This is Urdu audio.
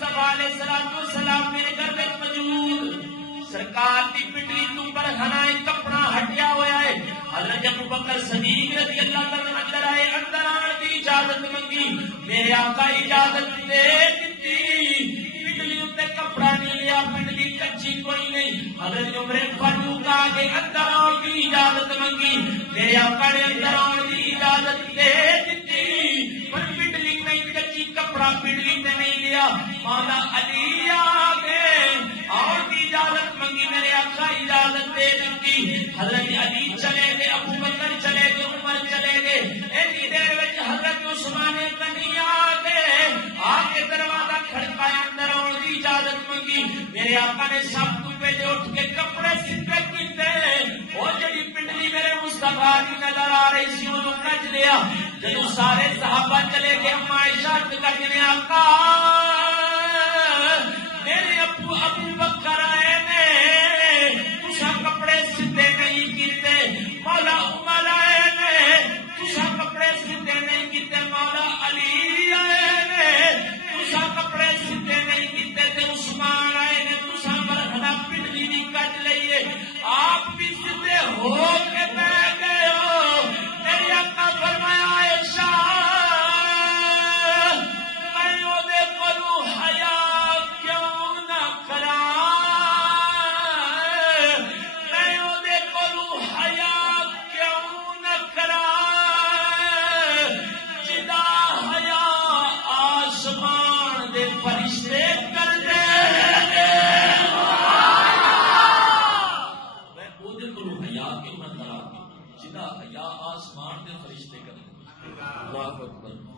مصطفیٰ علیہ السلام میرے گھر میں موجود سرکار دی پنڈلی تو پر ہنائے کپڑا ہٹیا ہوا ہے. حضرت ابوبکر صدیق رضی اللہ عنہ اندر آئے, اندر آنے کی اجازت منگی, میرے آقا اجازت دے دیتی. پنڈلی اتنے کپڑا نہیں لیا, پنڈلی کچی کوئی نہیں. حضرت عمر فاروق آگے اندر آنے کی اجازت منگی, میرے آقا نے اندر آنے کی اجازت دے دیتی. پر پنڈلی نہیں کچی, کپڑا پنڈلی نے نہیں لیا. مولا علی آگے اور کی اجازت منگی, میرے آقا اجازت دے دیتی. حضرت علی چلے گئے, ابو بکر چلے گئے, عمر چلے گئے. اتنی دیر میں حضرت عثمان غنی آگے دروازہ کھڑکایا, اندر آنے کی اجازت منگی. میرے آقا نے سب کو پہلے اٹھ کے کپڑے سیدھے کیتے. وہ جڑی پنڈلی میرے مصطفیٰ کی نظر آ رہی سی وہ کچ لیا. جدو سارے صحابہ چلے گئے, اما عائشہ کر کے آقا میرے ابو بکر آئے نے, تسا کپڑے سیدھے نہیں کیتے. مولا عمر آئے نے, تسا کپڑے سیدھے نہیں کیتے. مولا علی آئے نے, تسا کپڑے سیدھے نہیں کیتے. تے عثمان آئے نے, تسا مرحلہ پنڈلی دی کٹ لئیے. آپ بھی سیدھے ہو کے بیٹھ گئے ہو. میرے آقا فرمایا عائشہ میں او دے کولوں حیا کیوں نہ کراں, میں او دے کولوں حیا کیوں نہ کراں, جدا حیا آسمان دے فرشتے کر دے. میں او دے کولوں حیا کیوں نہ کراں, جدا حیا آسمان دے فرشتے کر دے. اللہ اکبر.